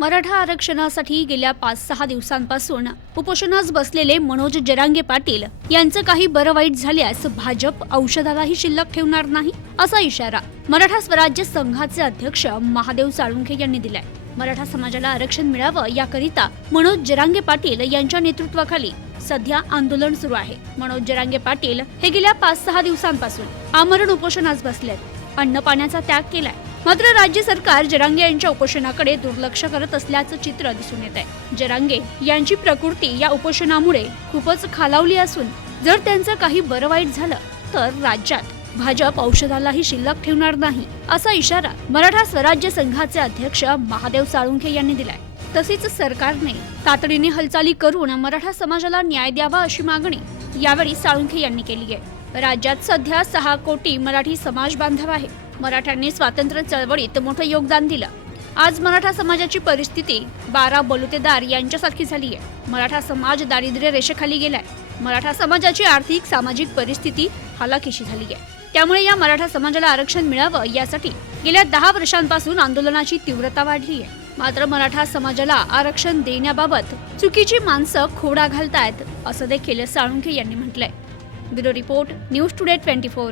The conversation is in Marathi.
मराठा आरक्षणासाठी गेल्या पाच सहा दिवसांपासून उपोषणास बसलेले मनोज जरांगे पाटील यांचं काही बरं वाईट झाल्यास भाजप औषधालाही शिल्लक ठेवणार नाही असा इशारा मराठा स्वराज्य संघाचे अध्यक्ष महादेव साळुंखे यांनी दिलाय. मराठा समाजाला आरक्षण मिळावं याकरिता मनोज जरांगे पाटील यांच्या नेतृत्वाखाली सध्या आंदोलन सुरू आहे. मनोज जरांगे पाटील हे गेल्या पाच सहा दिवसांपासून आमरण उपोषणास बसलेत. अन्न पाण्याचा त्याग केलाय. मात्र राज्य सरकार जरांगे यांच्या उपोषणाकडे दुर्लक्ष करत असल्याचं चित्र दिसून येत आहे जरांगे यांची प्रकृती या उपोषणामुळे खूपच खालावली असून जर त्यांचं काही बरं वाईट झालं तर राज्यात भाजप औषधालाही शिल्लक ठेवणार नाही असा इशारा मराठा स्वराज्य संघाचे अध्यक्ष महादेव साळुंखे यांनी दिलाय. तसेच सरकारने तातडीने हालचाली करून मराठा समाजाला न्याय द्यावा अशी मागणी यावेळी साळुंखे यांनी केली आहे. राज्यात सध्या सहा कोटी मराठी समाज बांधव आहे मराठ्यांनी स्वातंत्र्य चळवळीत मोठं योगदान दिलं. आज मराठा समाजाची परिस्थिती बारा बलुतेदार यांच्यासारखी झाली आहे. मराठा समाज दारिद्र्य रेषेखाली गेलाय. मराठा समाजाची आर्थिक सामाजिक परिस्थिती हलाखीशी झाली आहे. त्यामुळे या मराठा समाजाला आरक्षण मिळावं यासाठी गेल्या दहा वर्षांपासून आंदोलनाची तीव्रता वाढली आहे. मात्र मराठा समाजाला आरक्षण देण्याबाबत चुकीची माणसं खोडा घालतायत असं देखील साळुंखे यांनी म्हटलंय. Bureau report news today twenty four